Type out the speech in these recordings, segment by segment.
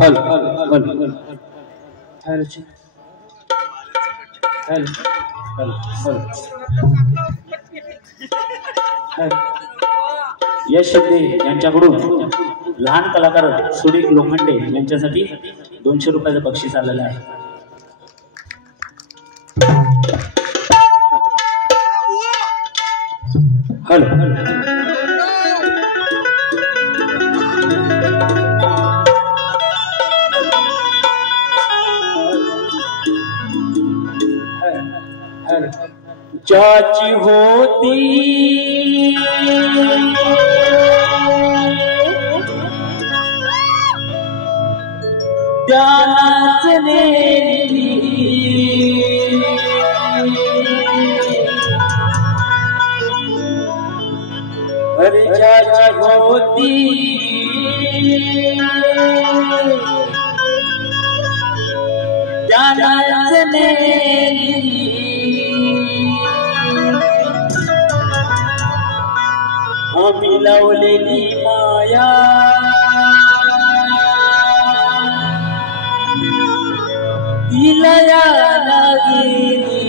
Hello hello hello यश शिंदे यांच्याकडून लहान कलाकार सुरेख लोखंडे यांच्यासाठी 200 रुपयाचं बक्षीस आलेलं आहे. हॅलो चाची होती त्यालाच नेली अरे चाची होती त्यालाच नेली आम्ही लावलेली माया तिला यायला गेली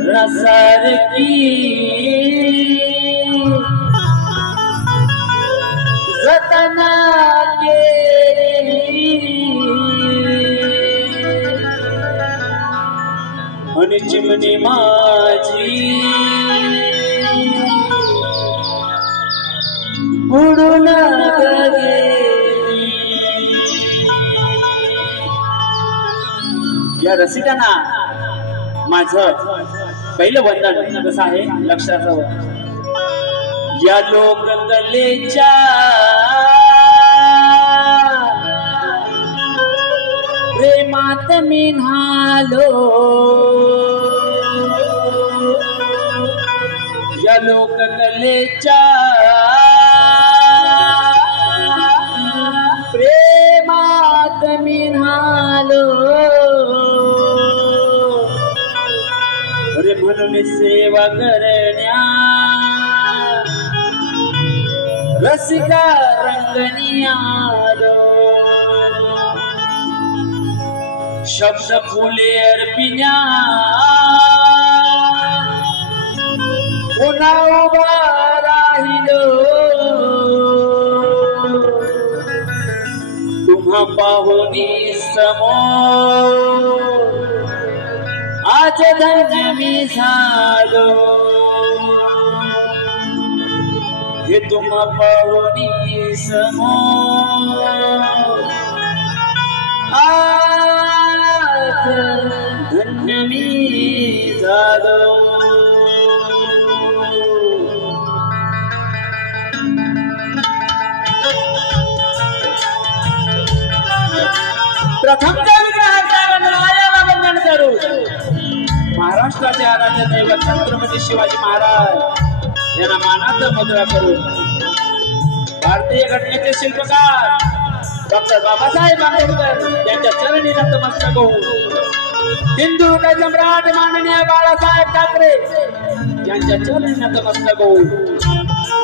रत्नासारखी जतना केली आणि चिमणी माझी उडून गेली. या रसिकांना माझं पहिलं वंदन कसं आहे लक्षात ठेवा. या लोककलेच्या प्रेमात मी न्हालो या लोककलेच्या रसिका रंगनी आलो शब्द फुले अर्पिण्या पुन्हा उभा राहिलो तुम्हा पाहुनी समोर आज धन्य मी झालो हे तुम्हा पाहुनी समोर आज धन्य मी झालो। प्रथम वंदन करू महाराष्ट्राचे आराध्य दैवत छत्रपती शिवाजी महाराज यांना मानाचा मुद्रा करून भारतीय घटनेचे शिल्पकार डॉक्टर बाबासाहेब आंबेडकर यांच्या चरणी नतमस्तक होऊन हिंदू सम्राट माननीय बाळासाहेब ठाकरे यांच्या चरणी नतमस्तक होऊन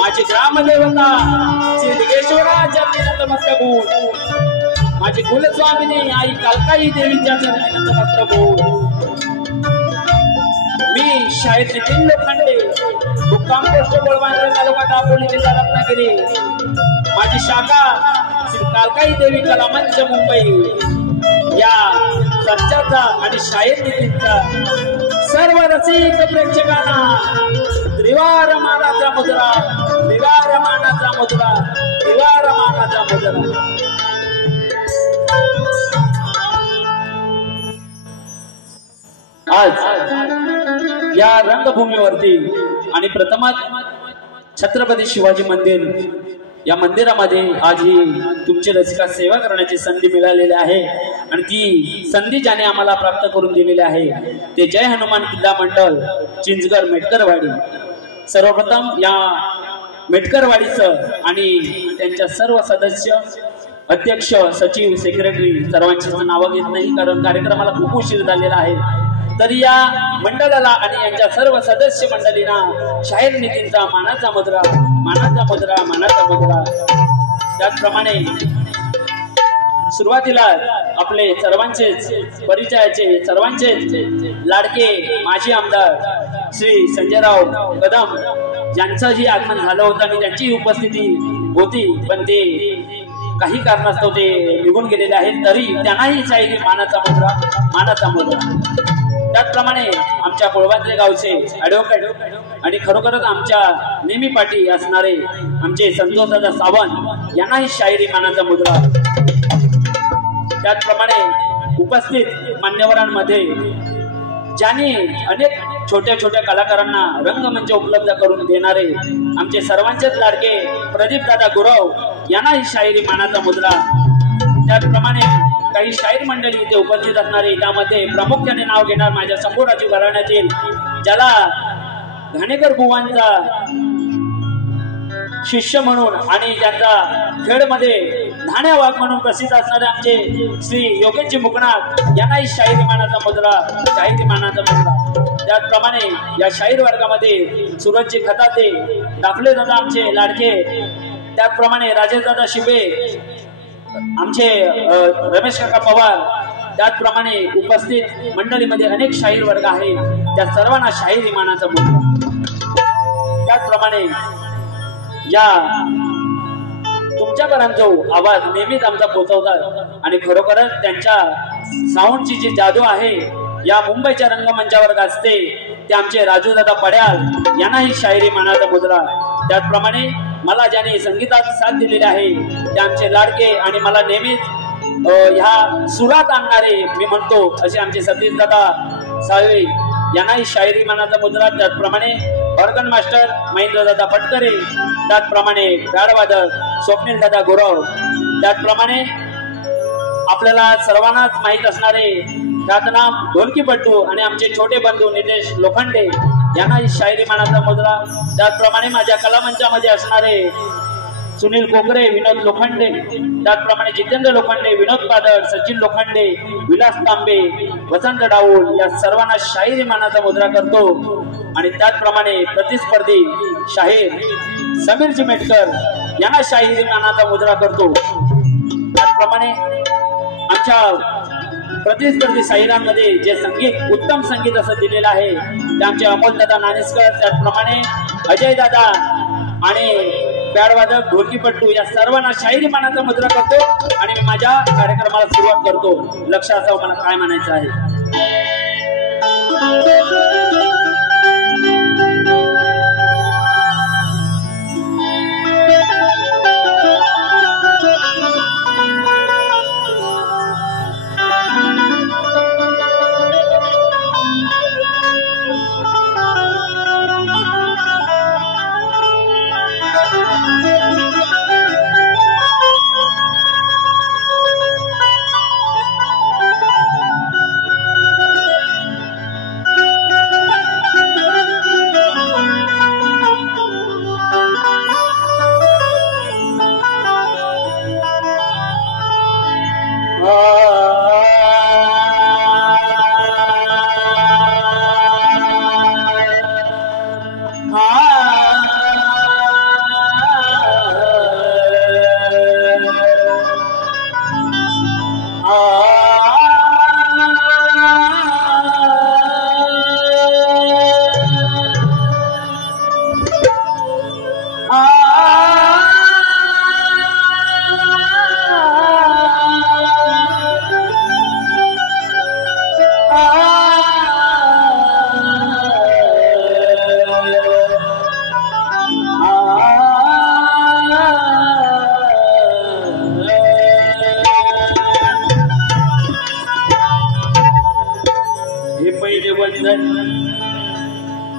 माझी ग्रामदेवता सिद्धेश्वरा चरणी नतमस्तक होऊन माझी कुलस्वामिनी आई कालकाई देवीच्या चरणी नतमस्तक होऊन मी शाहीर नितीन लोखंडे मुक्काम पोस्ट गोळवांद्रे तालुका दापोली जिल्हा रत्नागिरी माझी शाखा श्री कालकाई देवी कला मंच मुंबई या संचाचा आणि शाहीर नितीनचा सर्व रसिक प्रेक्षकांना त्रिवार मानाचा मुद्रा त्रिवार मानाचा मुद्रा त्रिवार मानाचा मुद्रा। आज या रंगभूमीवरती आणि प्रथमच छत्रपती शिवाजी मंदिर या मंदिरामध्ये आज ही तुमची रसिका सेवा करण्याची संधी मिळालेली आहे आणि ती संधी ज्याने आम्हाला प्राप्त करून दिलेली आहे ते जय हनुमान किल्ला मंडळ चिंचगड मेटकरवाडी। सर्वप्रथम या मेटकरवाडीचं आणि त्यांच्या सर्व सदस्य अध्यक्ष सचिव सेक्रेटरी सर्वांची नावं घेत नाही कारण कार्यक्रमाला खूप उशीर झालेला आहे तरी या मंडळाला आणि यांच्या सर्व सदस्य मंडळींना शाहीर नितीनचा मानाचा मुद्रा मानाचा मुद्रा मानाचा मुद्रा। त्याचप्रमाणे सुरुवातीला आपले सर्वांचेच परिचयाचे सर्वांचेच लाडके माजी आमदार श्री संजयराव कदम यांचंही आगमन झालं होतं आणि त्यांची उपस्थिती होती पण ते काही कारणास्तव ते निघून गेलेले आहेत तरी त्यांनाही शाहीर मानाचा मुद्रा मानाचा मुद्रा। त्याचप्रमाणे आमच्या गोळवांद्रे गावचे ॲडव्होकेट आणि खरोखरच आमच्या नेहमी पाठी असणारे आमचे संतोषदादा सावंत यांनाही शाहिरी मानाचा मुद्रा। त्याचप्रमाणे उपस्थित मान्यवरांमध्ये ज्यांनी अनेक छोट्या छोट्या कलाकारांना रंगमंच उपलब्ध करून देणारे आमचे सर्वांचेच लाडके प्रदीप दादा गुरव यांनाही शाहिरी मानाचा मुद्रा। त्याचप्रमाणे काही शाहीर मंडळी इथे उपस्थित असणारे त्यामध्ये प्रामुख्याने नाव घेणार माझ्या संपूर्णाची घराण्यातील ज्याला घाणेकर बुवांचा शिष्य म्हणून आणि ज्यांचा खेळमध्ये धाण्या वाघ म्हणून प्रसिद्ध असणारे आमचे श्री योगेशजी मुकनाथ यांनाही शाहिरी मानाचा मुद्रा शाहिरी मानाचा मुद्रा। त्याचप्रमाणे या शाहीर वर्गामध्ये सूरजजी खताते दाखले दादा आमचे लाडके त्याचप्रमाणे राजेश दादा शिबे आमचे रमेश काका पवार त्याचप्रमाणे उपस्थित मंडळीमध्ये अनेक शाहीर वर्ग आहेत त्या सर्वांना शाहीर मानाचा मुद्रा। त्याचप्रमाणे या तुमच्यापर्यंत जो आवाज नेहमीच आमचा पोहोचवतात आणि खरोखरच त्यांच्या साऊंडची जी जादू आहे या मुंबईच्या रंगमंचावर गाजते ते आमचे राजू दादा पड्याल यांनाही शाहिरी मानाचा मुद्रा। त्याचप्रमाणे मला ज्याने संगीतात साथ दिलेली आहे ते आमचे लाडके आणि मला नेहमीच ह्या सुरात आणणारे मी म्हणतो असे आमचे सतीश दादा साळवे यांनाही शाहिरी मानाचा मुद्रा। त्याचप्रमाणे ऑर्गन मास्टर महेंद्र दादा फटकरे त्याचप्रमाणे गाडवादक स्वप्नील दादा गुरव त्याचप्रमाणे आपल्याला सर्वांनाच माहीत असणारे ख्यातनाम ढोलकीपट्टू आणि आमचे छोटे बंधू नितेश लोखंडे यांनाही शाहिरी मानाचा मुद्रा। त्याचप्रमाणे माझ्या कलामंचामध्ये असणारे सुनील कोकरे विनोद लोखंडे त्याचप्रमाणे जितेंद्र लोखंडे विनोद पादर सचिन लोखंडे विलास तांबे वसंत डाऊल या सर्वांना शाहिरी मानाचा मुद्रा करतो। आणि त्याचप्रमाणे प्रतिस्पर्धी शाहीर समीर जी मेटकर यांना शाहिरी मानाचा मुद्रा करतो। त्याचप्रमाणे आमच्या प्रतिस्पर्धी शाहिरांमध्ये जे संगीत उत्तम संगीत असं दिलेलं आहे ते आमचे अमोलदादा नाणेसकर, त्याचप्रमाणे अजय दादा आणि पॅडवादक ढोलकीपट्टू या सर्वांना शाहिरी मानाचा मुद्रा करतो आणि मी माझ्या कार्यक्रमाला सुरुवात करतो। लक्ष असावं मला काय म्हणायचं आहे।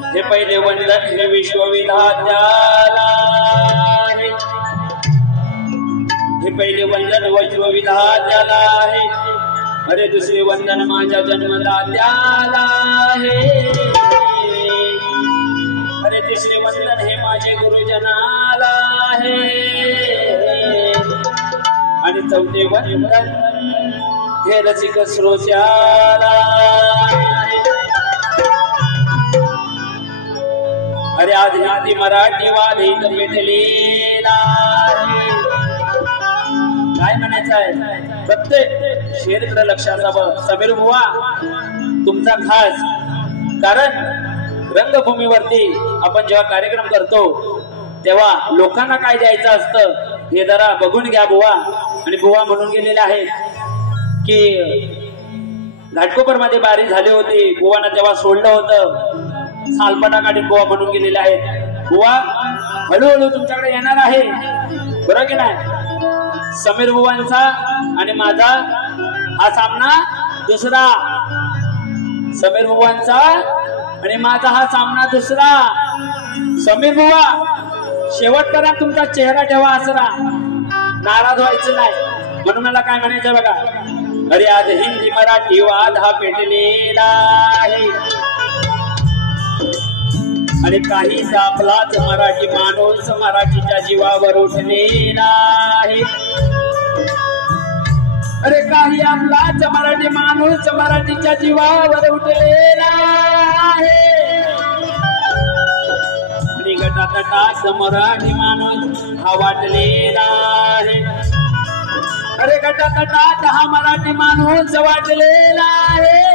हे पहिले वंदन हे विश्वविधात्याला आहे, हे पहिले वंदन विश्वविधात्याला आहे, अरे दुसरे वंदन माझ्या जन्मदात्याला आहे, अरे तिसरे वंदन हे माझे गुरुजनाला आहे, आणि चौथे वंदन हे रसिक श्रोत्याला आहे। अरे आधी मराठी वादीत पेटलेला काय म्हणायचं आहे, प्रत्येक शेरकडे लक्ष असावं। समीर बुवा तुमचा खास, कारण रंगभूमीवरती आपण जेव्हा कार्यक्रम करतो तेव्हा लोकांना काय द्यायचं असतं हे जरा बघून घ्या बुवा। आणि बुवा म्हणून गेलेले आहेत की घाटकोपर मध्ये बारी झाली होती, बुवानं तेव्हा सोडलं होतं, सालपटा काढून बुवा म्हणून गेलेले आहेत। बुवा हळूहळू तुमच्याकडे येणार आहे, बरोबर की नाही। समीर बुवांचा आणि माझा हा सामना दुसरा, समीर बुवांचा आणि माझा हा सामना दुसरा। समीर बुवा शेवटपर्यंत तुमचा चेहरा ठेवा असरा, नाराज व्हायचं नाही। म्हणून मला काय म्हणायचं बघा, अरे आज हिंदी मराठी वाद हा पेटलेला आहे, आणि काहीच आपलाच मराठी माणूस मराठीच्या जीवावर उठलेला आहे, अरे काही आपलाच मराठी माणूस मराठीच्या जीवावर उठलेला आहे, आणि गटातटात मराठी माणूस हा वाटलेला आहे, अरे गटातटात हा मराठी माणूस वाटलेला आहे,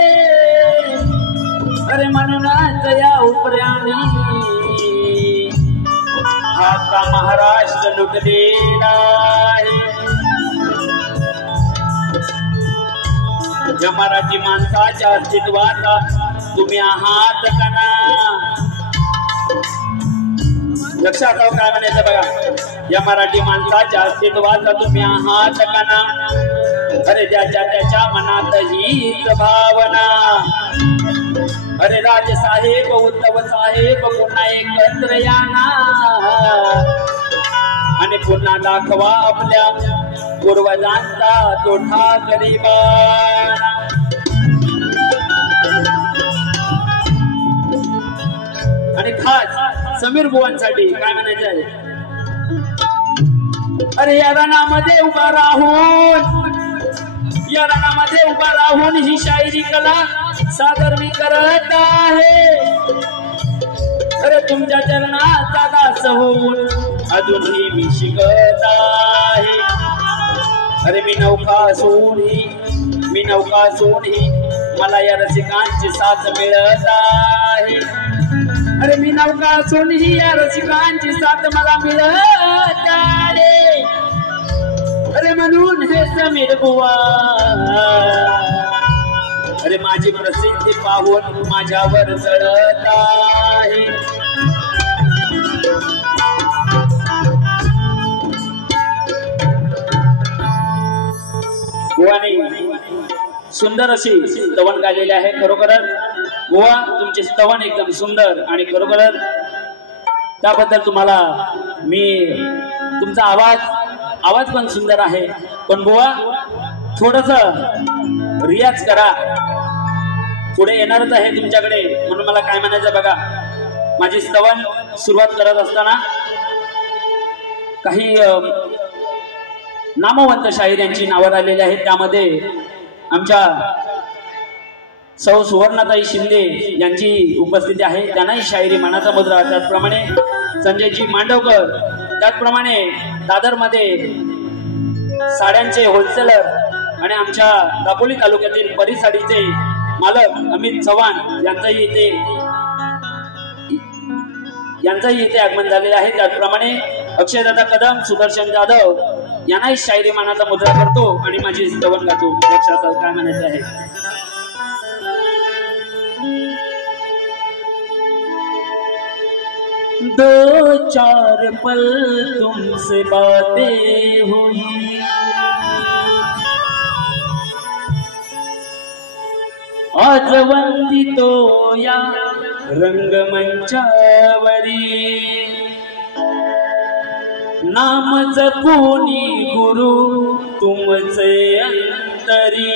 अरे म्हणूनच या उपऱ्याने आता महाराष्ट्र लुटलेला आहे। या मराठी माणसाच्या अस्तित्वाचा तुम्ही आहात का ना, लक्षात ठेवा काय म्हणायचं बघा, या मराठी माणसाच्या अस्तित्वाचा तुम्ही आहात का ना, अरे त्याच्या मनात हीच भावना, अरे राजसाहेब उद्धव साहेब पुन्हा एकत्र या ना, आणि पुन्हा दाखवा आपल्या पूर्वजांचा तो ठाकरेपणा। आणि खास समीर बुवांसाठी काय म्हणायचं आहे, अरे या रणामध्ये उभा राहून, या रणामध्ये उभा राहून ही शायरी कला सादर मी करत आहे, अरे तुमच्या चरणाचा दास होऊन अजूनही मी शिकत आहे. अरे मी नौका सोडही मला या रसिकांची साथ मिळत आहे. अरे मी नौका सोडही या रसिकांची साथ मला मिळत आहे. अरे म्हणून हे समीर बुवा अरे माझी प्रसिद्धी पाहून माझ्यावर चढत आहे. बुवाने सुंदर अशी स्तवन गायलेली आहे. खरोखरच बुवा तुमचे स्तवन एकदम सुंदर आणि खरोखरच त्याबद्दल तुम्हाला मी तुमचा आवाज पण सुंदर आहे. पण बुवा थोडस रियाज करा. पुढे येणारच आहे तुमच्याकडे. म्हणून मला काय म्हणायचं बघा, माझी स्तवन सुरुवात करत असताना काही नामवंत शाहीर यांची नावं आलेली आहेत. त्यामध्ये आमच्या सौ सुवर्णाताई शिंदे यांची उपस्थिती आहे. त्यांनाही शायरी मनाचा मुद्रा. त्याचप्रमाणे संजयजी मांडवकर, त्याचप्रमाणे दादरमध्ये साड्यांचे होलसेलर आणि आमच्या दापोली तालुक्यातील परिसाडीचे मालक अमित चव्हाण यांचंही इथे आगमन झालेले आहे. त्याचप्रमाणे अक्षयदादा कदम, सुदर्शन जाधव यांनाही शायरी मानाचा मुद्रा करतो आणि माझी स्तवन गातो. लक्षात काय म्हणायचं आहे. दो चार पल तुमसे बातें हुई, आज वंदितो या रंगमंचावरी, नाम जपूनी गुरु तुमचे अंतरी,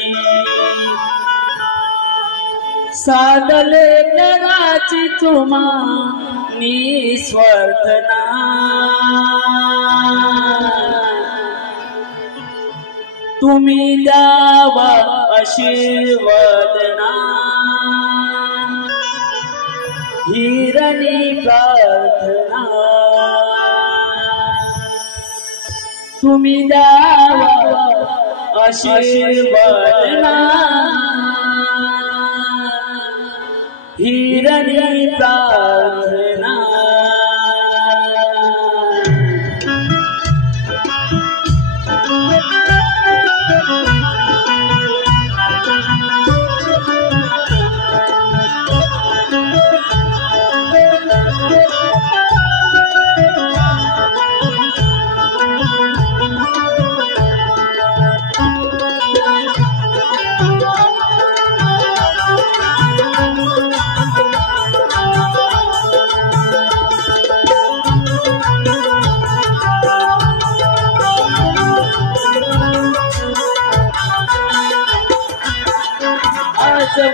साधले कराची तुम्हा निस्वार्थना, तुम्ही द्यावा आशीर्वादना, हिरणी प्रार्थना, तुम्ही द्यावा आशीर्वादना, हिरणी प्रार्थना.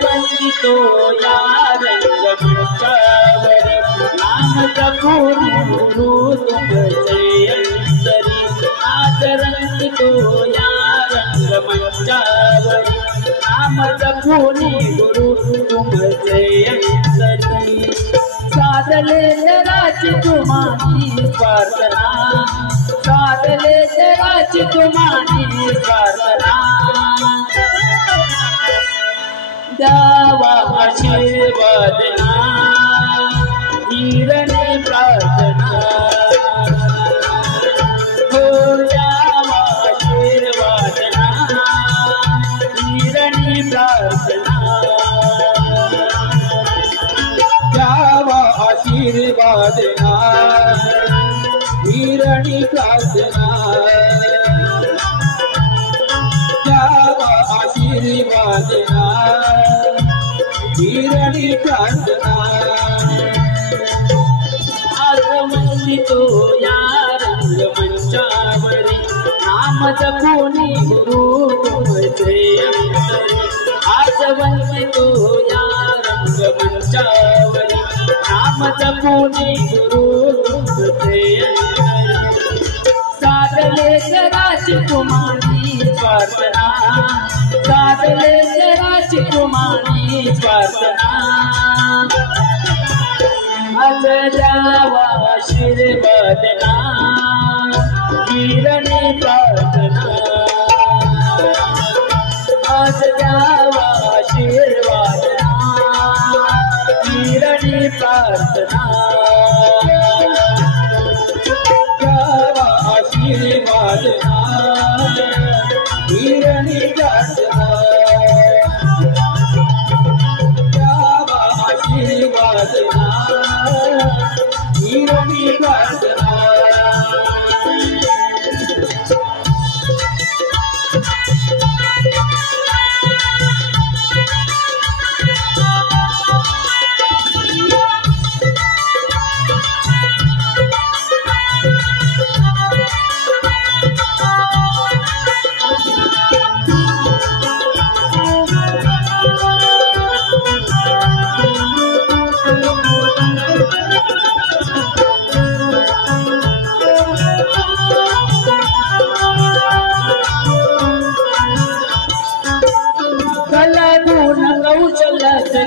वंदितो या रंगमंचावरी, नाम जपूनी गुरु तुमचे अंतरी, आज वंदितो या रंगमंचावरी, नाम जपूनी गुरु तुमचे अंतरी, साधले जगाची तुम्हारी प्रार्थना, साधले जगाची तुम्हारी प्रार्थना, द्यावा आशीर्वादना, हिरणी प्रार्थना, हो द्यावा आशीर्वादना, हिरणी प्रार्थना, द्यावा आशीर्वादना, हिरणी प्रार्थना, द्यावा आशीर्वादना, हिरणी प्रार्थना. आज वंदितो या रंगमंचावरी, नाम जपूनी गुरु तुमचे अंतरी, आज वंदितो या रंगमंचावरी, नाम जपूनी गुरु तुमचे अंतरी, साधले जगाची तुम्हारी प्रार्थना, साधले जगाची तुम्हारी प्रार्थना, आज द्यावा आशीर्वादना, हिरणी प्रार्थना आज द्यावा आशीर्वाद हिरणी प्रार्थना द्यावा आशीर्वाद हिरणी प्रार्थना द्यावा आशीर्वाद हिरणी प्रार्थना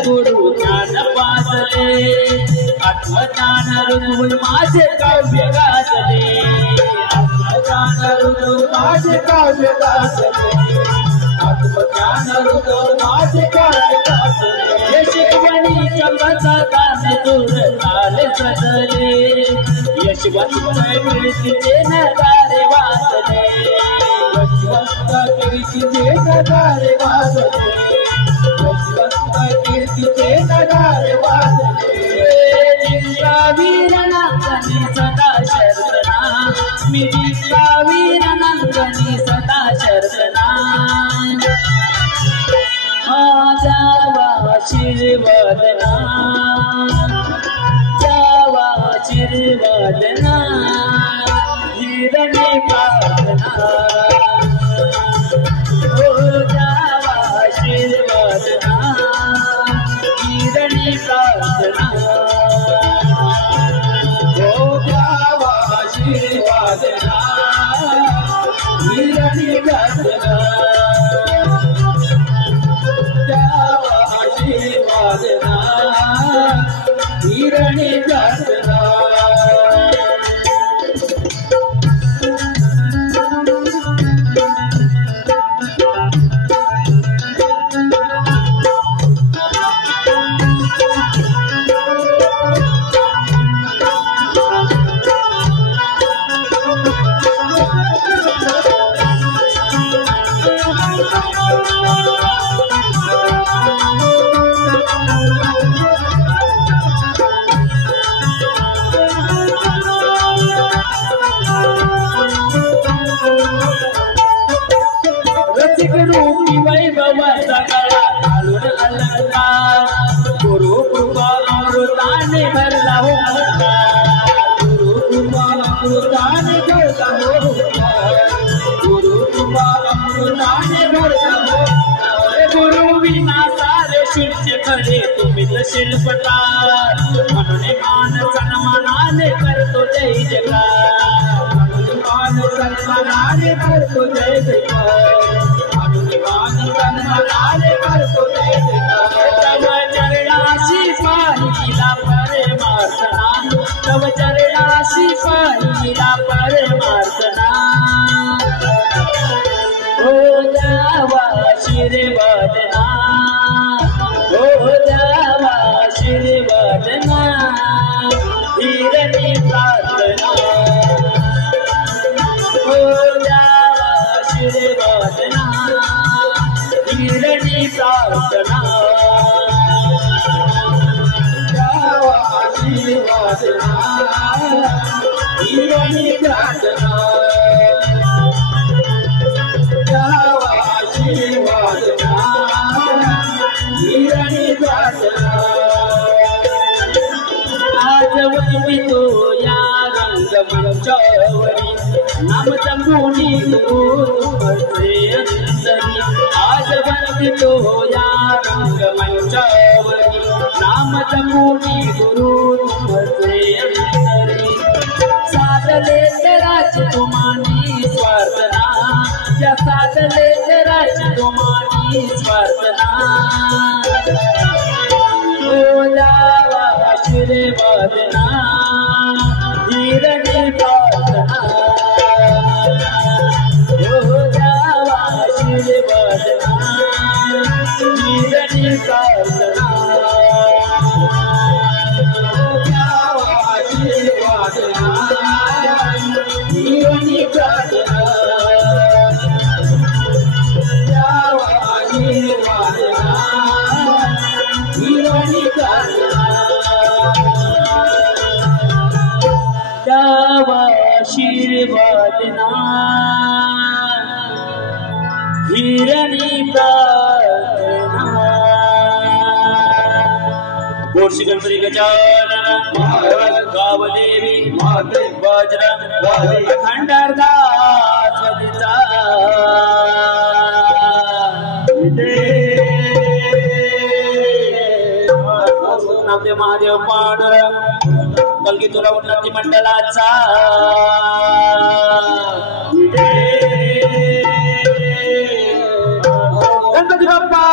गुरु ज्ञान पाजले आत्मज्ञान ऋतू माझे काव्य गाजले आत्मज्ञान ऋतू माझे काव्य गाजले आत्मज्ञान ऋतू माझे काव्य गाजले यशवंती चंद्राचा गाणे दूर झाले सजले यशवंत कीर्तीचे नगारे वाजले यशवंत कीर्तीचे नगारे वाजले कीर्तीचे नगारे वाजले जिंका वीर नंदनी सदा शर्तना मी जिंका वीर नंदनी सदा शर्तना जावा आशीर्वादना जावा आशीर्वादना हिरणी प्रार्थना जावा आशीर्वादना हिरणी प्रार्थना द्यावा आशीर्वादना हिरणी प्रार्थना द्यावा आशीर्वादना हिरणी प्रार्थना रूपी वैभवाचा गळा घालून अलंकार गुरु कृपा अमृताने भरला हो गुरु कृपा अमृताने भरला हो गुरु कृपा अमृताने भरला हो गुरु विना सारे शिष्य खरे तुम्ही शिल्पकार म्हणून मान सन्मानाने करतो जय जयकार म्हणून मान सन्मानाने करतो जय जयकार चरणाशी पाहिला परमार्थना तव चरणाशी पाहिला परमार्थना हो द्यावा आशीर्वादना हो द्यावा आशीर्वादना हिरणी प्रार्थना हो द्यावा आशीर्वादना हिरणी प्रार्थना द्यावा आशीर्वादना हिरणी प्रार्थना द्यावा आशीर्वादना हिरणी प्रार्थना आज वंदितो या रंगमंचावरी नाम जंबुनी गुरुचे अंतरी आज वंदितो या रंगमंचावरी नाम जंबुनी गुरुचे अंतरी साधले तेराची तुमानी स्वार्थना या साधले तेराची तुमानी स्वार्थना ओ द्यावा आशीर्वादना हिरणी प्रार्थना जोशी गणपती गजानन गावदेवी बजरंग खंडारदास नामदेव महादेव पांडुरंग कलगी तुला उन्नती मंडळाचा गणपती बाप्पा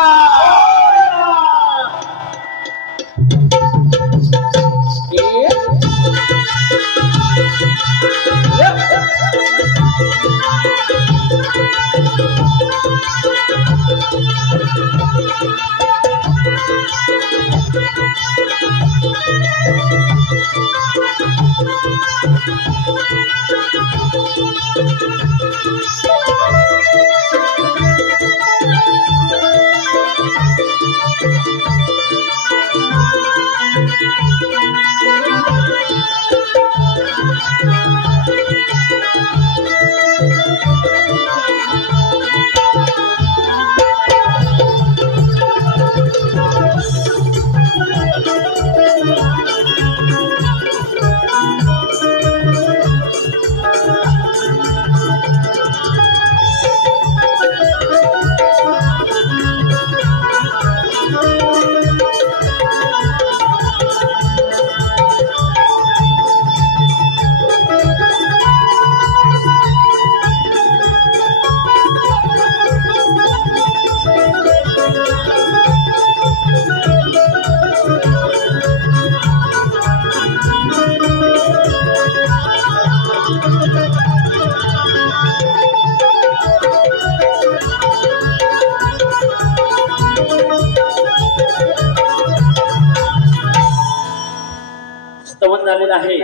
झालेला आहे।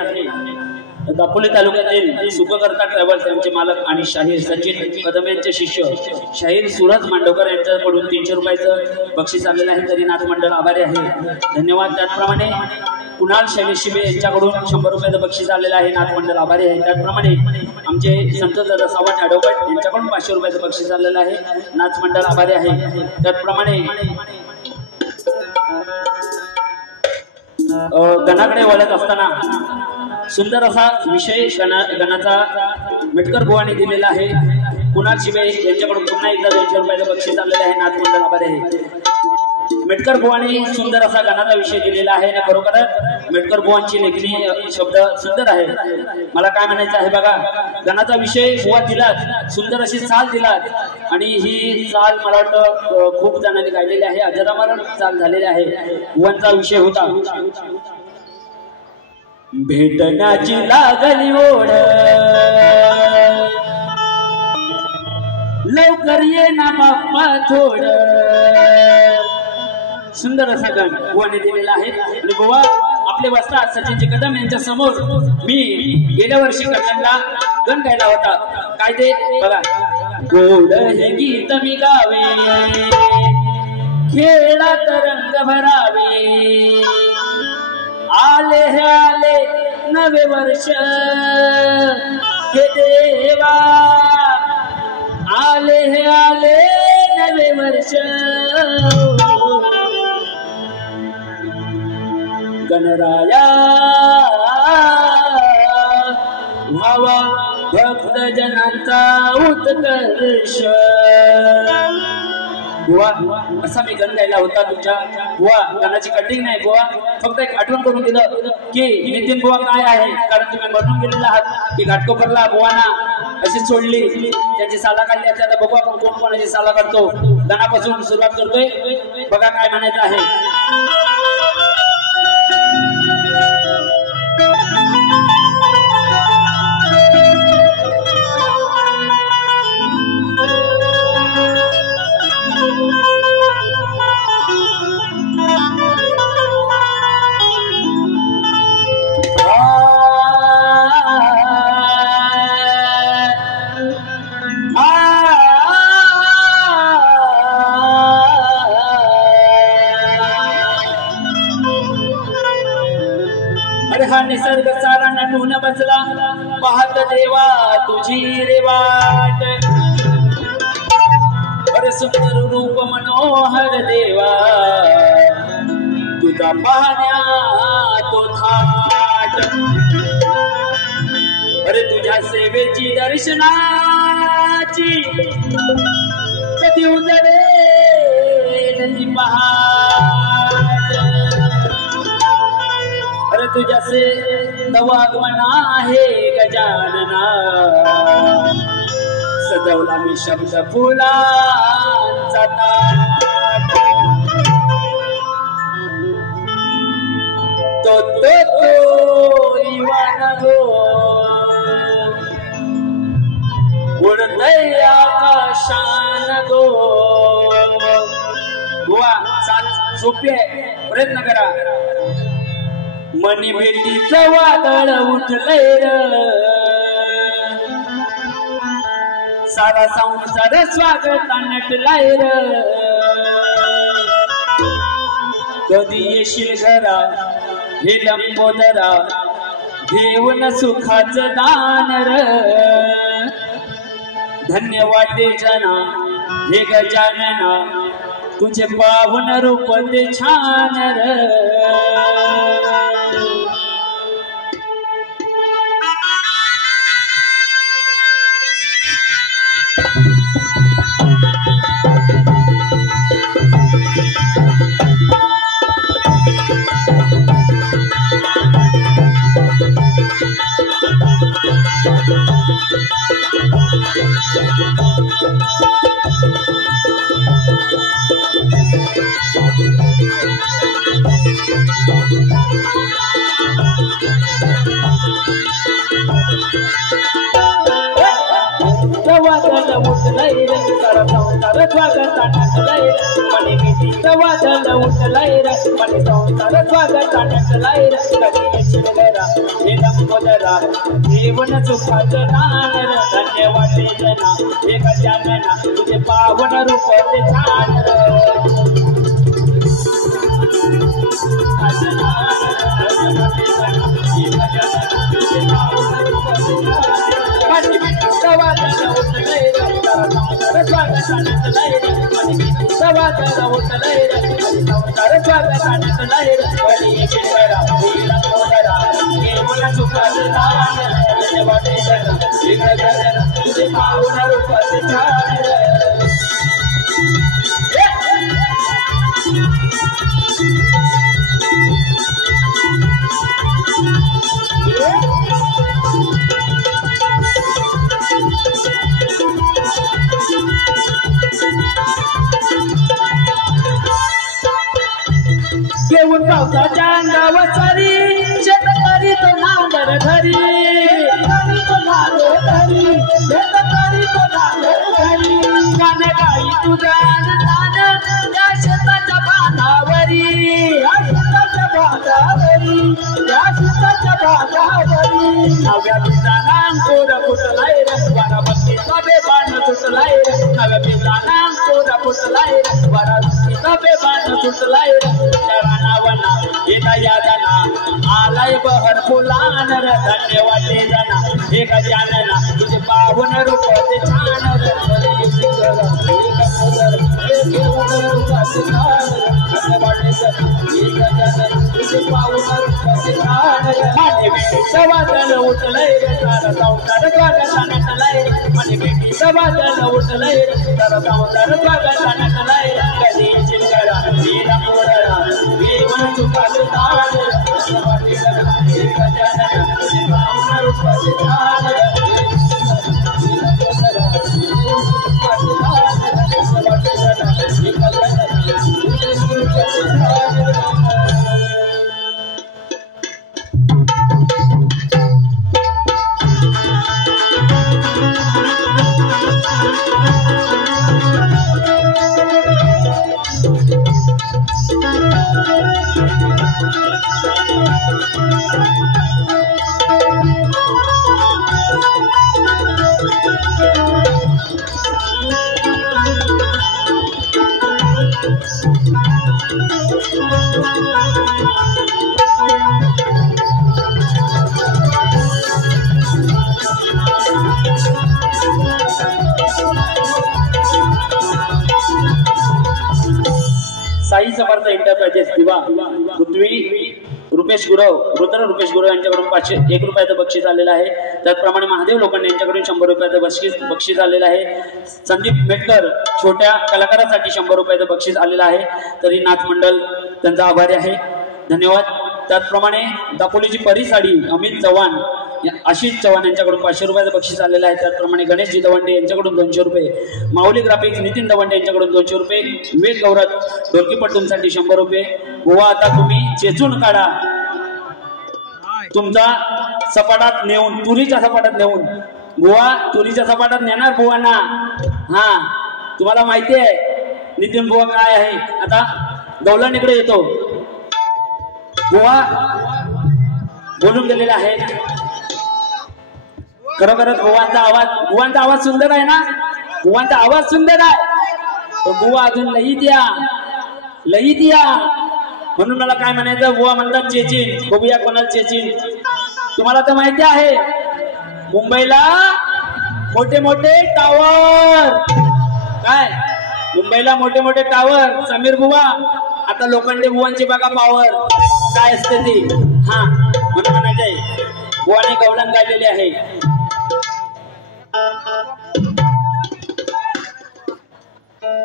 दापोली तालुक्यातील सुखकर्ता ट्रॅव्हल्स यांचे मालक आणि शाहीर सचिन कदम यांचे शिष्य शाहीर सूरज मांडवकर यांच्याकडून 300 रुपयाचं बक्षीस आलेलं आहे, तरी नाथ मंडळ आभारी आहे, धन्यवाद। त्याचप्रमाणे कुणाल शैलेश शिबे यांच्याकडून 100 रुपयाचं बक्षीस आलेलं आहे, नाथ मंडळ आभारी आहे। त्याचप्रमाणे आमचे संतोष दादा सावंत ॲडव्होकेट यांच्याकडून 500 रुपयाचं बक्षीस आलेलं आहे, नाथ मंडळ आभारी आहे। त्याचप्रमाणे गणाकडे वळत असताना सुंदर असा विषय गणाचा मेटकर बुवाने दिलेला आहे। कुणाल शिबे यांच्याकडून पुन्हा एकदा 200 रुपयाचं बक्षीस आलेलं आहे, नाथ मंडळ आभारी आहे। मेटकर बुवाने सुंदर असा गणाचा विषय दिलेला आहे आणि खरोखरच मेटकर बुवांची लेखणी शब्द सुंदर आहे। मला काय म्हणायचं आहे बघा, गणाचा विषय बुवा दिलात, सुंदर अशी चाल दिलात आणि ही चाल मला वाटतं खूप जणांनी गायलेली आहे, अजरामर चाल झालेली आहे। बुवांचा विषय होता भेटण्याची लागली ओढ, लवकर ये ना बाप्पा थोड। सुंदर असा गण बुवाने दिलेला आहे आणि बुवा आपले वस्तात सचिनजी कदम यांच्या समोर मी गेल्या वर्षी कल्याणला गण गायला होता। काय ते बघा, गोड हे गीत मी गावे, खेळात रंग भरावे, आले हे आले नवे वर्ष हे देवा, आले हे आले नवे वर्ष, गणराया व्हावा भक्त जनांचा उत्कर्ष। बुवा असा मी गण गायला होता तुमच्या बुवा, गाण्याची कटिंग नाही बुवा, फक्त एक आठवण करून दिलं की नितीन बुवा काय आहे, कारण तुम्ही म्हणून गेलेला आहात की घाटकोपरला बुवाना अशी सोडली, त्यांची साला काढली, आता बघू आपण कोण कोणाची साला काढतो। गणापासून सुरुवात करतोय, बघा काय म्हणायचं आहे। हा निसर्ग सारा नटून बसला, पाहत देवा तुझी रे वाट, अरे सुंदर रूप मनोहर देवा तुझा तुझा पाहण्या तो थाट अरे तुझ्या सेवेची दर्शनाची कधी उजळेल ती पहाट अरे तुझ्या से नवागमन आहे गजानना सजवला मी शब्द फुलांचा ताट तो इवान गो उडतय आकाशान गो बुवा सोपे प्रयत्न करा मनी भेटीचं वादळ उठलंय र सारा संसार स्वागत नटलाय र कधी येशील घरा हे लंबोदरा घेऊन सुखाचं दान र धन्य वाटे जना हे गजानना तुझे पावन रूप ते छान र वादळ उठलंय रे सारा संसार स्वागत नटलाय रे मनी भेटीचं वादळ उठलंय रे मनी संसार स्वागत नटलाय रे कधी येशील घरा हे लंबोदरा जीवन सुखाचं दान र धन्य वाटे जना हे गजानना तुझे पावन रूप ते छान र घेऊन पावसाच्या अंगावर सरी शेतकरी तो नांगर घरी शेतकरी तो नांगर घरी गाणे गाई तुझा तान या शेताच्या बांधावरी या शेताच्या बांधावरी या शेताच्या बांधावरी नव्या पिताना कोर फुटलाय रे वाराबत्तीचा बेबाण सुटलाय रे नव्या पिताना कोर फुटलाय रे वाराबत्तीचा बेबाण सुटलाय रे रानावना येता यादना आलाय बहर फुलान र धन्य वाटे जना हे गजानना तुझे पावन रूप ते छान र वादळ उठलंय रे सारा संसार स्वागत नटलाय रे मनी भेटीचं वादळ उठलंय रे सारा संसार स्वागत नटलाय रे कधी येशील घरा हे लंबोदरा जीवन सुखाचं दान र धन्य वाटे जना हे गजानना तुझे पावन रूप ते छान र साई समर्थ एंटरप्राइजेस दिवा पृथ्वी रुपेश गुरव रुद्र रुपेश गुरव यांच्याकडून 501 रुपयाचं बक्षीस आलेलं आहे। त्याचप्रमाणे महादेव लोखंडे यांच्याकडून 100 रुपयाचं बक्षीस आलेलं आहे। संदीप मेटकर छोट्या कलाकारासाठी 100 रुपयाचं बक्षीस आलेलं आहे। तरी नाथ मंडळ त्यांचा आभारी आहे, धन्यवाद। त्याचप्रमाणे दापोलीची परिसाडी अमित चव्हाण आशिष चव्हाण यांच्याकडून 500 रुपयाचं बक्षीस आलेलं आहे। त्याचप्रमाणे गणेशजी दवंडे यांच्याकडून 200 रुपये, माऊली ग्राफिक्स नितीन दवंडे यांच्याकडून 200 रुपये, विवेक गौरव ढोलकीपट्टूंसाठी 100 रुपये। बुवा आता तुम्ही चेचून काढा तुमचा सपाटात नेऊन, तुरीच्या सपाटात नेऊन। बुवा तुरीच्या सपाटात नेणार बुवांना, हा तुम्हाला माहिती आहे नितीन बुवा काय आहे। आता गौलान इकडे येतो, बुवा बोलून गेलेले आहेत। खरोखरच बुवांचा आवाज सुंदर आहे ना, बुवांचा आवाज सुंदर आहे, पण बुवा अजून लईत या म्हणून मला काय म्हणायचं, बुवा म्हणतात चेचिन, बघूया कोणाला चेचिन। तुम्हाला तर माहिती आहे मुंबईला मोठे मोठे टावर, काय मुंबईला मोठे मोठे टावर, समीर बुवा आता लोखंडे बुवांची बघा पावर काय असते ती, हा म्हणून म्हणायचंय बुवाने गवलन गायलेले आहे।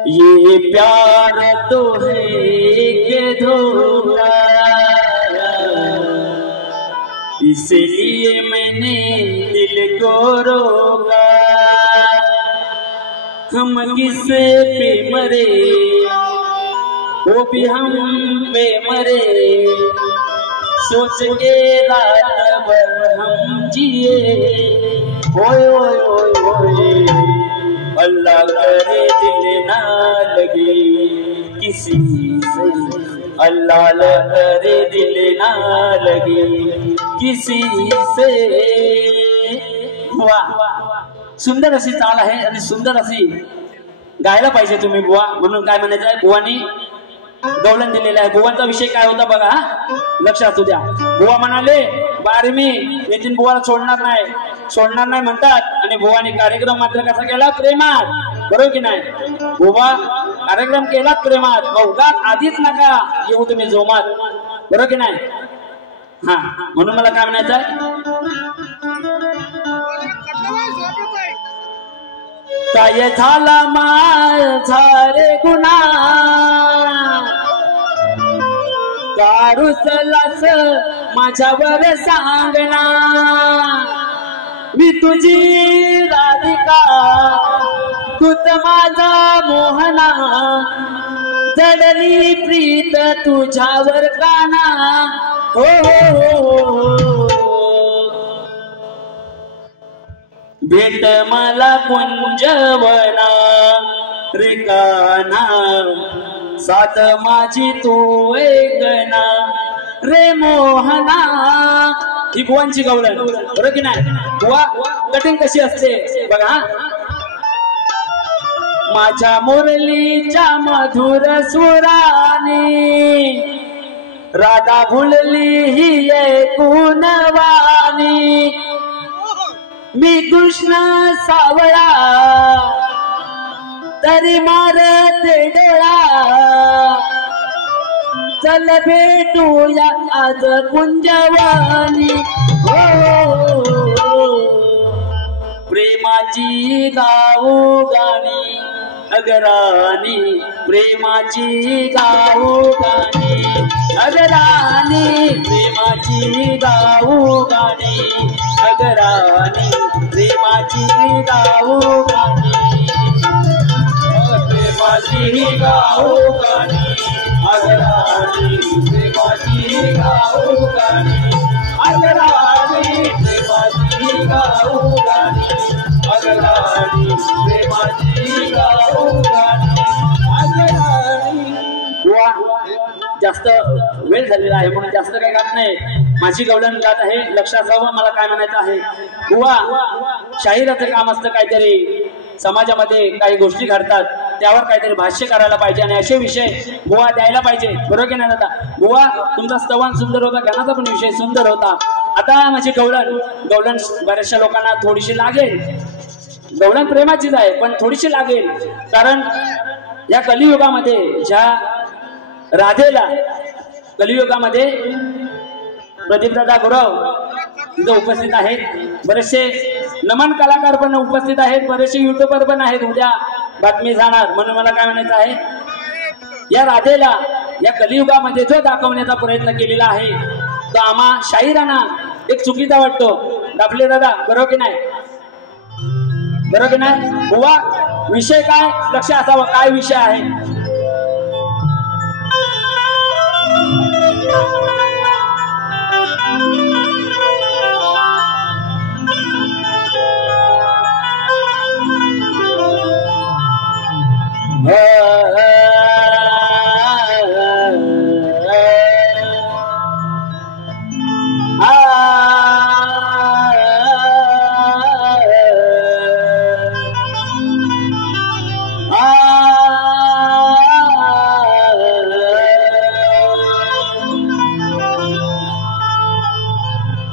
ये प्यार तो है के धोखा, इसलिए मैंने दिल को रोका, हम किससे पे मरे वो भी हम पे मरे, सोच के रात भर हम जिए, ओए ओए ओए ओए, अल्लाह करे दिल ना लगे किसी से, अल्लाह करे दिल ना लगे किसी से। वाह, सुंदर अशी चाल आहे आणि सुंदर अशी गायला पाहिजे तुम्ही बुवा, म्हणून काय म्हणायचं आहे बुवानी गवलन दिलेलं आहे। बुवांचा विषय काय होता बघा, लक्षात असू द्या। बुवा म्हणाले 12वी नितीन बुवाला सोडणार नाही म्हणतात, आणि बुवाने कार्यक्रम मात्र कसा केला, प्रेमात, बरोबर की नाही। बुवा कार्यक्रम केला प्रेमात, बहुगात आधीच नका येऊ तुम्ही जोमात, बरोबर की नाही। हा म्हणून मला काय म्हणायचं आहे, काय झाला माझा रे गुन्हा, कारुसलास माझ्यावर सांगना, मी तुझी राधिका तूच माझा मोहना, जडली प्रीत तुझ्यावर काना, हो भेट मला कुंजवना रे काना, साथ माझी तू ऐकना रे मोहना। ही बुवांची गवलन, बरोबर की नाही। बुवा कटिंग कशी असते बघा, माझ्या मुरलीच्या मधुर सुराने राधा भुलली ही ऐकून वाणी, मी कृष्ण सावळा तरी मारते डोळा, चल भेटूया आज कुंजवानी, हो प्रेमाची गाऊ गाणी अगराणी, प्रेमाची गाऊ गाणी अगराणी, प्रेमाची गाऊ गाणी अगराणी, प्रेमाची गाऊ गाणी, प्रेमाची गाऊ गाणी अगराणी, प्रेमाची गाऊ गाणी अगराणी, प्रेमाची गाऊ गाणी अगराणी, प्रेमाची गाऊ गाणी अगराणी। जास्त वेळ झालेला आहे म्हणून जास्त काही गात नाही, माझी गवलन गात आहे, लक्षात जावं मला काय म्हणायचं आहे। बुवा शाहिराचं काम असतं, काहीतरी समाजामध्ये काही गोष्टी घडतात त्यावर काहीतरी भाष्य करायला पाहिजे, आणि असे विषय बुवा द्यायला पाहिजे, बरोबर की नाही दादा। बुवा तुमचा स्तवन सुंदर होता, गाण्याचा पण विषय सुंदर होता। आता माझी गवलन बऱ्याचशा लोकांना थोडीशी लागेल, गवलन प्रेमाचीच आहे पण थोडीशी लागेल, कारण या कलियुगामध्ये ज्या राधेला कलियुगामध्ये प्रदीपदादा गुरव इथं उपस्थित आहेत, बरेचसे नमन कलाकार पण उपस्थित आहेत, बरेचसे युट्यूबर पण आहेत, उद्या बातमी जाणार. म्हणून मला काय म्हणायचं आहे, या राधेला या कलियुगामध्ये जो दाखवण्याचा प्रयत्न केलेला आहे तो आम्हा शाहिरांना एक चुकीचा वाटतो. दाखले दादा बरोबर की नाही, बरोबर की नाही बुवा? विषय काय लक्ष असावं, काय विषय आहे?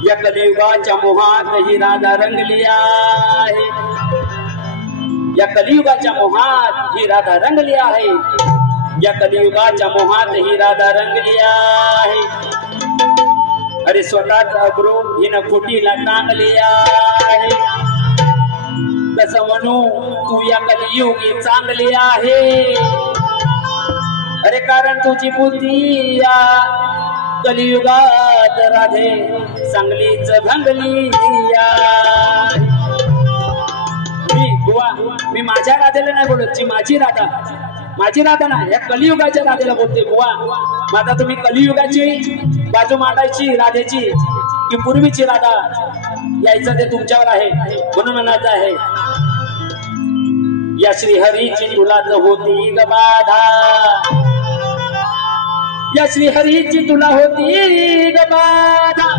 या कलियुगाच्या मोहात ही राधा रंगली आहे, या कलियुगाच्या मोहात ही राधा रंगली आहे, या कलियुगाच्या मोहात ही राधा रंगली आहे. अरे स्वतःचा गुरु हिनं खोटीला टांगली आहे, कसं म्हणू तू या कलियुगी चांगली आहे. अरे कारण तुझी बुद्धी या कलियुगात राधे चांगलीच भंगली आहे. मी माझ्या राधेला नाही बोलत, जी माझी राधा, माझी राधा ना या कलियुगाच्या राधेला बोलते बुवा. आता तुम्ही कलियुगाची बाजू मांडायची राधेची की पूर्वीची राधा, यायचं ते तुमच्यावर आहे. म्हणून म्हणायचं आहे, या श्रीहरीची तुलाच होती ग बाधा, या श्रीहरीची तुला होती ग बाधा.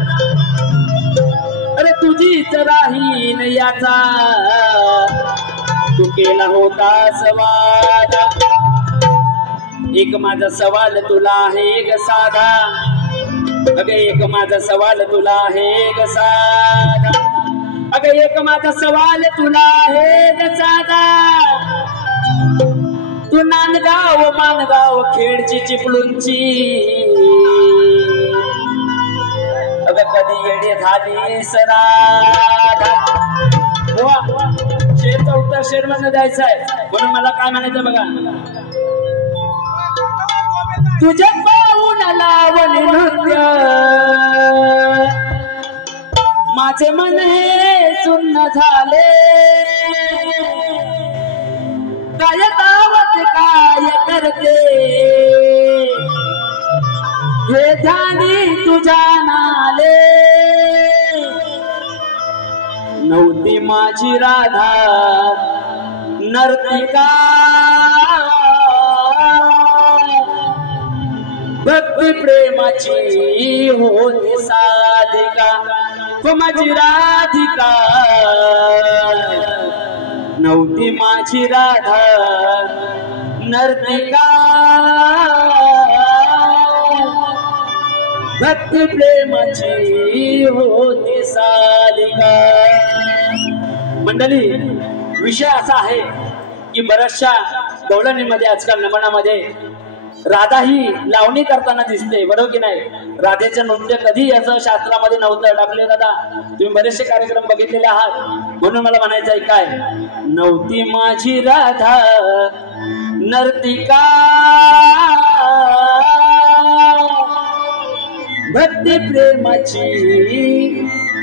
अरे तुझीच राहीन याचा तू केला होता सवाल. एक माझा सवाल तुला आहे ग साधा, अगं एक माझा सवाल तुला आहे ग साधा, अगं एक माझा सवाल तुला आहे ग साधा. तू नांदगाव मानगाव खेडची चिपळूणची, अगं कधी येडे झाली सराधा. शेरचा उत्तर शेर मध्ये द्यायचा आहे. म्हणून मला काय म्हणायचं बघा, तुझ्या पाहून लावणी नृत्य माझे मन हे सुन्न झाले. काय दावत काय करते हे ध्यानी तुझ्या नाले. नव्हती माझी राधा नर्तिका, भक्ती प्रेमाची होती साधिका. हो माझी राधिका नव्हती माझी राधा नर्तिका, भक्ती प्रेमाची होती साधिका. मंडळी, विषय असा आहे की बऱ्याचशा गवळणीमध्ये आजकाल नमनामध्ये राधा ही लावणी करताना दिसते, बरोबर की नाही? राधेचं नृत्य कधी याचं शास्त्रामध्ये नव्हतं. टाकले दादा तुम्ही बरेचसे कार्यक्रम बघितलेले आहात. म्हणून मला म्हणायचं आहे काय, नव्हती माझी राधा नर्तिका, भक्ती प्रेमाची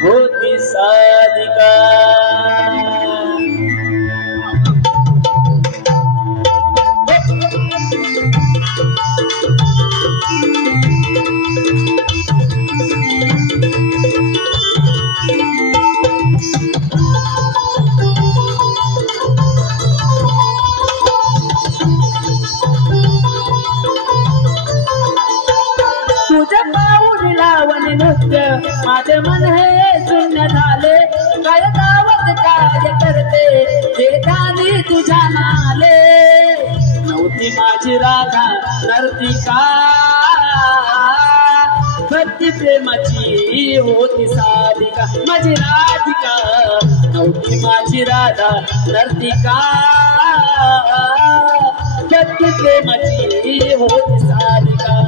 होती साधिका. तुझ्या पाऊल लावणी नृत्य माझे मन हे शून्य झाले. काय दावत काय करते हे ध्यानी तुझ्या नाले. नव्हती माझी राधा नर्तिका, भक्ती प्रेमाची होती साधिका. माझी राधिका नव्हती माझी राधा नर्तिका, भक्ती प्रेमाची होती साधिका.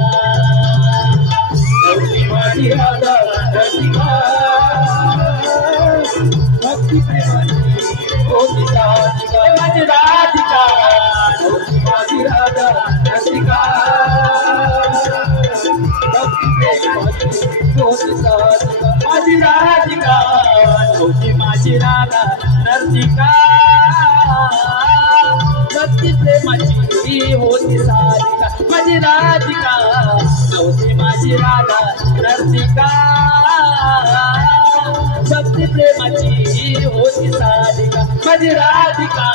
होती सारिका माझी राधिका नव्हती माझी राधा नर्तिका भक्ती प्रेमाची होती सारिका माझी राधिका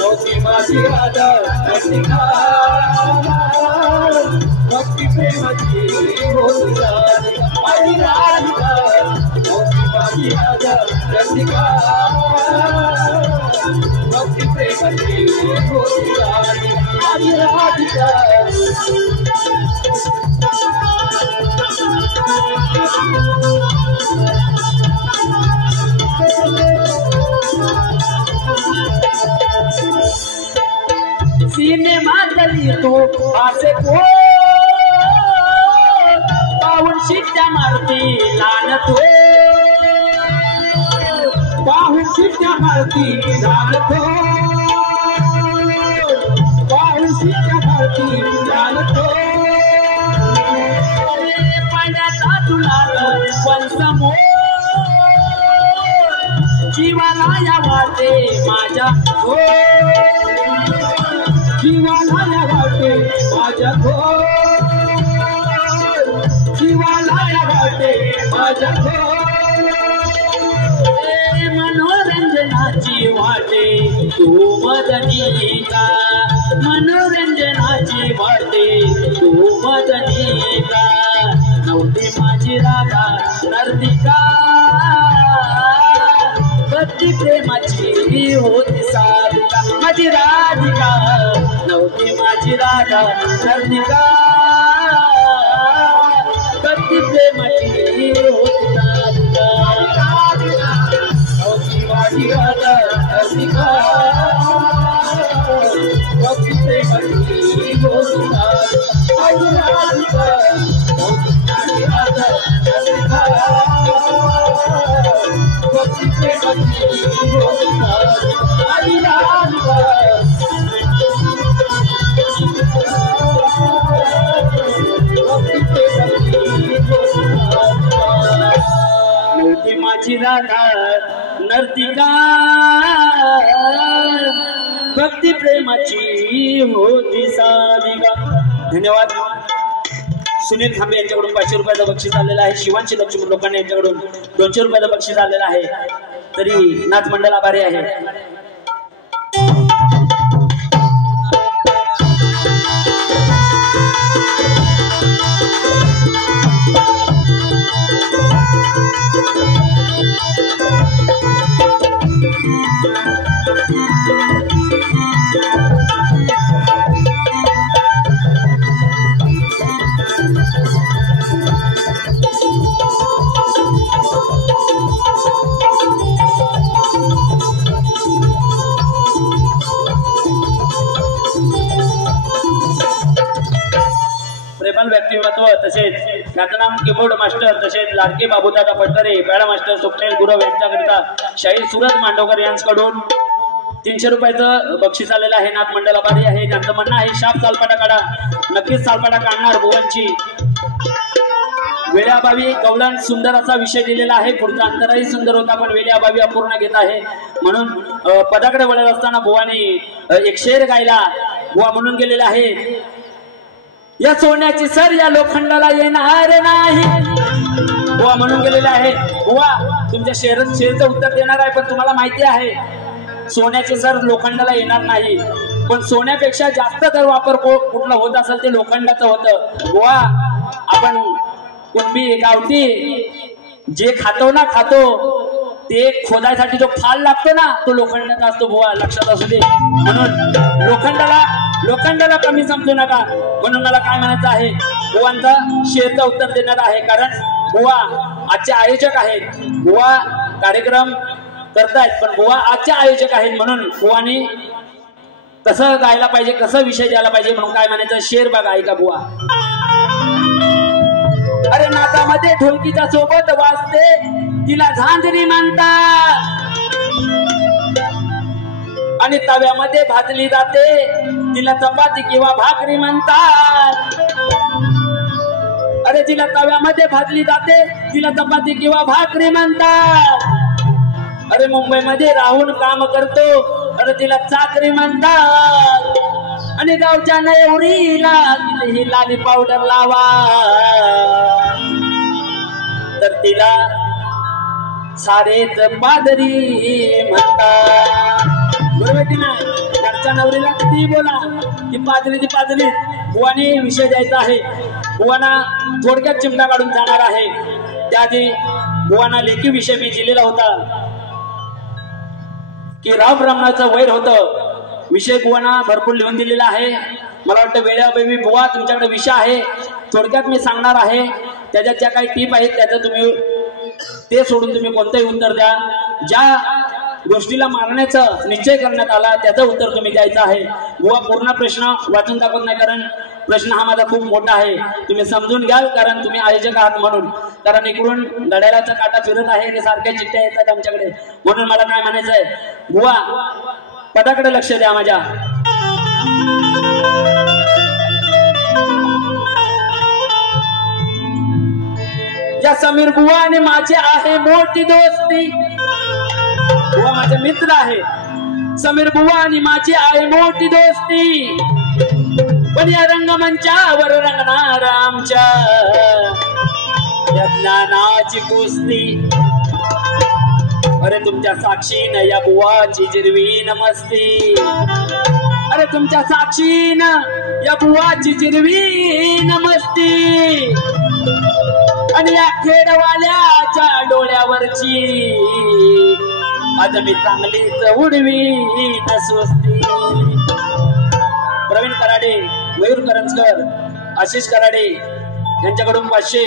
नव्हती माझी राधा नर्तिका भक्ती प्रेमाची होती सारिका माझी राधिका नव्हती माझी राधा नर्तिका भक्ती प्रेमाची होती सारिका माझी राधिका सिनेमातली तू असे को पाहून शिट्ट्या मारती लहान तो पाहून शिट्ट्या मारती लहान तो पाहून शिट्ट्या मारती लहान तो पाण्याचा तुला पण समोर जीवाला या वाटे माझ्या हो जीवाला या वाटे माझ्या हो जीवाला या वाटे माझ्या हो मनोरंजनाची वाटे तू मदनी का मनोरंजनाची वाटे तू मदनी का नव्हती माझी राधा नर्तिका भक्ती प्रेमाची होती सारिका माझी राधिका नव्हती माझी राधा नर्तिका भक्ती प्रेमाची होती सारिका नव्हती माझी राधा नर्तिका भक्ती प्रेमाची होती सारिका माझी राधिका नव्हती माझी राधा नर्तिका भक्ती प्रेमाची होती सारिका माझी राधिका नव्हती माझी राधा नर्तिका भक्ती प्रेमाची होती सारिका. धन्यवाद. सुनील खांबे यांच्याकडून 500 रुपयाचं बक्षीस आलेलं आहे. शिवांशी लक्ष्मण लोकांनी यांच्याकडून 200 रुपयाचं बक्षीस आलेलं आहे. तरी नाथ मंडळ आभारी आहे. व्यक्तिमत्व तसेच ख्यातनाम कीबोर्ड मास्टर तसेच लाडके बाबूदादा पटकरे बॅडा मास्टर स्वप्नील गुरव यांच्याकरिता शाहीर सूरज मांडवकर यांच्याकडून 300 रुपयाचं बक्षीस आलेलं आहे. नाथ मंडळ आभारी आहे. त्यांचं म्हणणं आहे शाप सालपाटा काढा. नक्कीच सालपाटा काढणार. बुवांची वेळेअभावी कवलन सुंदर असा विषय दिलेला आहे. पुढचा अंतराही सुंदर होता पण वेळेअभावी अपूर्ण घेत आहे. म्हणून पदाकडे वळत असताना बुवानी एक शेर गायला. बुवा म्हणून गेलेला आहे या सोन्याची सर या लोखंडाला येणार नाही. बुवा म्हणून गेलेला आहे. बुवा तुमच्या शेरचं उत्तर देणार आहे पण तुम्हाला माहिती आहे सोन्याचे सर लोखंडाला येणार नाही. पण सोन्यापेक्षा जास्त जर वापर कुठला होत असेल ते लोखंडाचं होतं. बुवा आपण कुणबी गावठी जे खातो ते खोदायसाठी जो फाल लागतो ना तो लोखंडाचा असतो. बुवा लक्षात असू दे. म्हणून लोखंडाला कमी समजू नका. म्हणून मला काय म्हणायचं आहे बुवांचा शेरचं उत्तर देणार आहे. कारण बुवा आजचे आयोजक आहेत. बुवा कार्यक्रम करतायत पण बुवा आजचे आयोजक आहेत. म्हणून बुवानी कसं गायला पाहिजे कसं विषय द्यायला पाहिजे म्हणून काय म्हणायचं शेर बघा ऐका बुवा. अरे नातामध्ये ढोलकीच्या सोबत वाजते तिला झांजरी म्हणतात आणि तव्यामध्ये भाजली जाते तिला चपाती किंवा भाकरी म्हणतात. अरे तिला तव्यामध्ये भाजली जाते तिला चपाती किंवा भाकरी म्हणतात. अरे मुंबईमध्ये राहून काम करतो अरे तिला चाकरी म्हणतात. आणि गावच्या नवरीला ही लाली पावडर लावा तर तिला सारेच पादरी म्हणतात. बरोबर की नाही? घरच्या नवरीला किती बोला ती पादरी. बुवाने विषय द्यायचा आहे. बुवाना थोडक्यात चिमटा काढून जाणार आहे. त्याआधी बुवाना लेखी विषय मी दिलेला होता की राम रामनाचं वैर होतं. विषय बुवाना भरपूर लिहून दिलेला आहे. मला वाटतं वेळेअभावी बुवा तुमच्याकडे विषय आहे, थोडक्यात मी सांगणार आहे. त्याच्यात ज्या काही टीप आहेत त्याचं तुम्ही ते सोडून तुम्ही कोणतंही उत्तर द्या. ज्या गोष्टीला मारण्याचा निश्चय करण्यात आला त्याचं उत्तर तुम्ही द्यायचं आहे. बुवा पूर्ण प्रश्न वाचून दाखवत नाही, कारण प्रश्न हा माझा खूप मोठा आहे. तुम्ही समजून घ्याल, कारण तुम्ही आयोजक आहात म्हणून. कारण इकडून घड्याळाचा काटा फिरत आहे आणि सारख्या चिठ्ठ्या येतात आमच्याकडे, म्हणून मला काय म्हणायचं आहे. बुवा पदाकडे लक्ष द्या माझ्या. या समीर बुवा आणि माझी आहे मोठी दोस्ती. बुवा माझे मित्र आहे. समीर बुवा आणि माझी आहे मोठी दोस्ती. पण या रंगमंचावर रंगणार आमच्या या ज्ञानाची कुस्ती. अरे तुमच्या साक्षीनं या बुवाची जिरवी नमस्ती. अरे तुमच्या साक्षीनं या बुवाची जिरवी नमस्ती. आणि या खेडवाल्याच्या डोळ्यावरची आज मी चांगलीच उडवी नसवस्ती. प्रवीण कराडे, मयूर करंजकर, आशिष कराडे यांच्याकडून 500,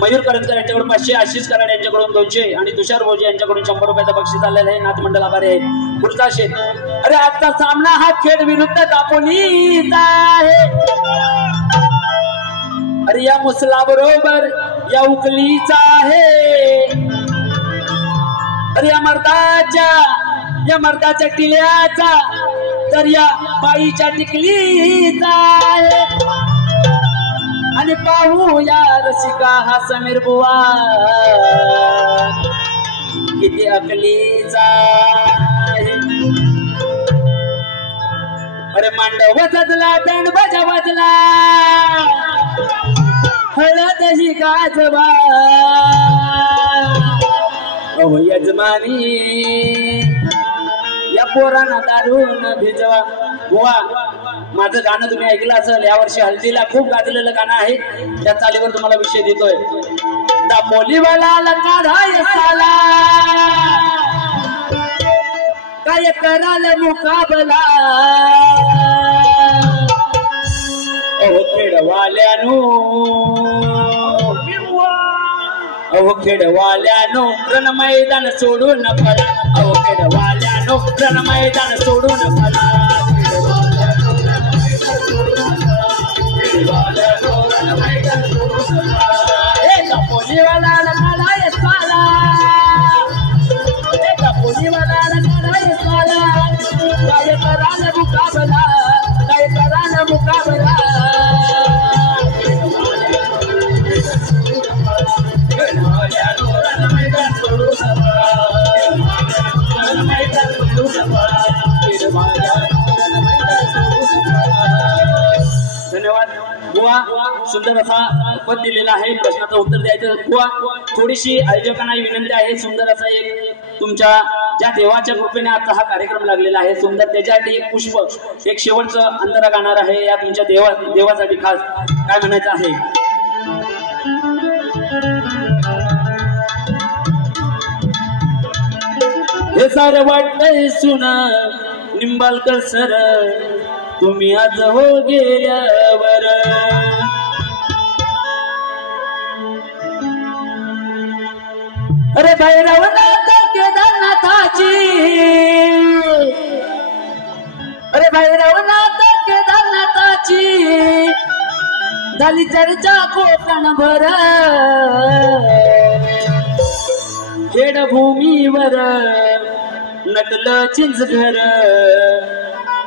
मयूर करंजकर यांच्याकडून 500, आशिष कराडे यांच्याकडून 200 आणि तुषार भोजे यांच्याकडून 100 रुपयाचं बक्षीस आलेलं आहे. नाथ मंडळ आभारी आहे. पुढचा शेत. अरे आजचा सामना हा खेड विरुद्ध दापोलीचा आहे. अरे या मुसला बरोबर या उकलीचा आहे. अरे या मर्दाच्या टिल्याचा तर या बाईच्या टिकलीचा आहे. आणि पाहू या रसिका हा समीर बुवा किती अकलीचा आहे. अरे मांडव वाजला, दंड बाजा वाजला, हळद ही गाजवा. अहो यजमानी या पोरांना दारून भिजवा. बुवा माझं गाणं तुम्ही ऐकलं असेल. यावर्षी हल्दीला खूप गाजलेलं गाणं आहे. त्या चालीवर तुम्हाला विषय देतोय. दापोलीवाला काढाय साला काय कराल मुकाबला. अहो खेडवाल्यानो, अहो खेडवाल्यानो रण मैदान सोडून पळा. अहो खेडवाल्यानो रण मैदान सोडून पळा. दापोलीवाला काढाय साला, दापोलीवाला काढाय साला काय कराल मुकाबला, काय कराल मुकाबला. धन्यवाद. बुवा सुंदर असा पद दिलेला आहे. प्रश्नाचं उत्तर द्यायचं. बुवा थोडीशी आयोजकांना विनंती आहे. सुंदर असा एक तुमच्या ज्या देवाच्या कृपेने आता हा कार्यक्रम लागलेला आहे सुंदर, त्याच्यासाठी एक पुष्प, एक शेवटचं अंतरा गाणार आहे या तुमच्या देवासाठी खास. काय म्हणायचं आहे. हे सारं वाटतंय सुना निंबाळकर सर तुम्ही आज हो गेल्यावर. अरे भैरवनाथ केदारनाथाची, अरे भैरवनाथ केदारनाथाची झाली चर्चा कोकणभर. खेडभूमीवर नटलं चिंचघर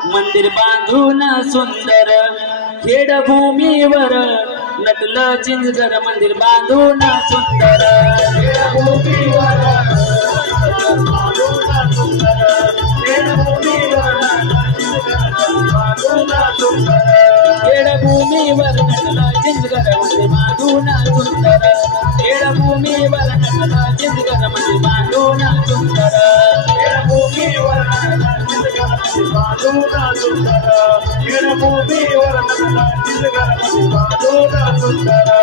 मंदिर बांधून सुंदर. खेडभूमीवर नटलं चिंचघर मंदिर बांधून सुंदर. खेडभूमीवर बांधून सुंदर. खेडभूमीवर बांधून बांधून सुंदर रणभूमीवर नटला चित्रकरामध्ये बांधून सुंदर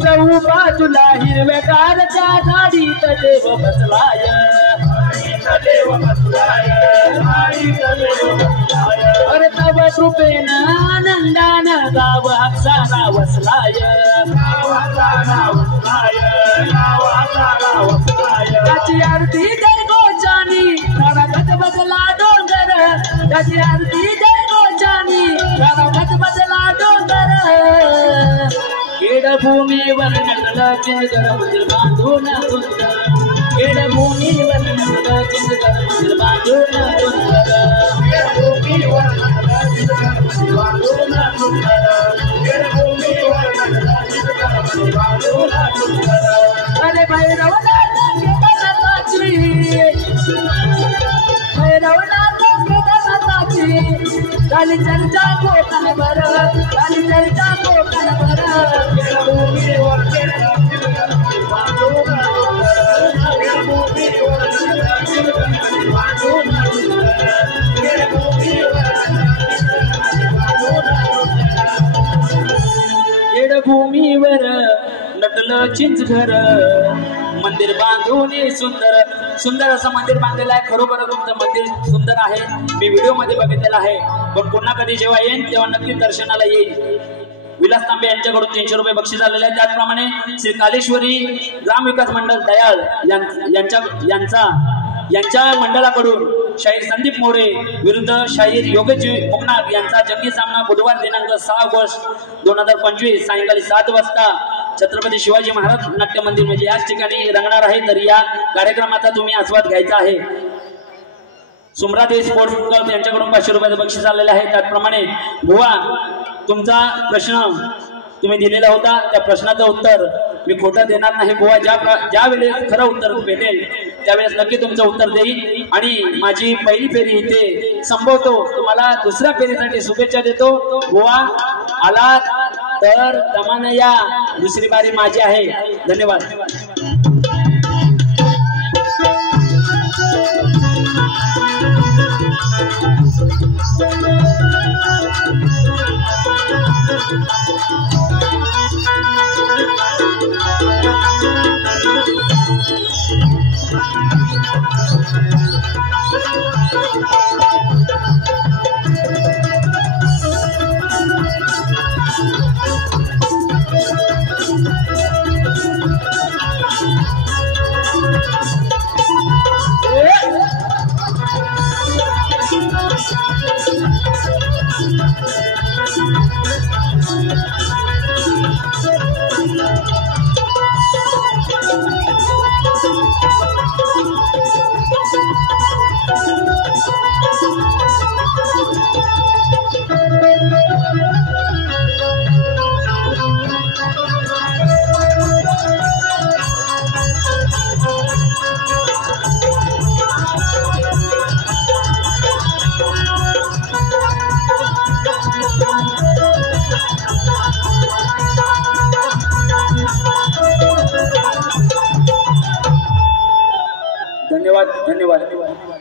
प्रभू बाजूला हिरव्यागारच्या झाडीत देव बसलाय देव बसलाय अरे तव कृपेन आनंदानं गाव सारा वसलाय त्याची आरती जय गोचानी रानात बसला डोंगर त्याची आरती जय गोचानी रानात बसला डोंगर खेडभूमीवर नटलं चिंचगड मंदिर बांधून सुंदर खेडभूमीवर नटलं चिंचगड मंदिर बांधून सुंदर खेडभूमीवर नटलं चिंचगड बांधून सुंदर खेडभूमीवर नटलं चिंचगड बांधून सुंदर अरे भैरवनाथ केदारनाथाची भैरवनाथ केदारनाथाची झाली चर्चा कोकणभर झाली चर्चा कोकणभर खेडभूमीवर नटलं चिंचगड बांधून सुंदर खेडभूमीवर नटलं चिंचगड बांधून सुंदर खेडभूमीवर खेडभूमीवर नटलं चिंचघर मंदिर बांधून सुंदर सुंदर असं मंदिर बांधलेलं आहे खरोखर तुमचं मंदिर सुंदर आहे मी व्हिडिओ मध्ये बघितलेलं आहे पण पुन्हा कधी जेव्हा येईल तेव्हा नक्की दर्शनाला येईल विलास तांबे यांच्याकडून 300 रुपये बक्षीस आलेले आहे त्याचप्रमाणे श्री कालेश्वरी ग्राम विकास मंडळ दयाळ यांच्या मंडळाकडून शाहीर संदीप मोरे विरुद्ध शाहीर योगेश मुकनाथ यांचा जंगी सामना बुधवार दिनांक 6 ऑगस्ट 2025 सायंकाळी 7 वाजता छत्रपती शिवाजी महाराज नाट्य मंदिर म्हणजे याच ठिकाणी रंगणार आहे तर या कार्यक्रमाचा तुम्ही आस्वाद घ्यायचा आहे सुमरादेवी स्पोर्ट्स क्लब यांच्याकडून 500 रुपयाचं बक्षीस आलेलं आहे त्याचप्रमाणे बुवा तुमचा प्रश्न तुम्ही दिलेला होता त्या प्रश्नाचं उत्तर मी खोटं देणार नाही बुवा ज्या वेळेस खरं उत्तर भेटेल त्यावेळेस नक्की तुमचं उत्तर देईल आणि माझी पहिली फेरी इथे संपवतो तुम्हाला दुसऱ्या फेरीसाठी शुभेच्छा देतो बुवा आला तर दमानं या दुसरी बारी माझी आहे धन्यवाद धन्यवाद धन्यवाद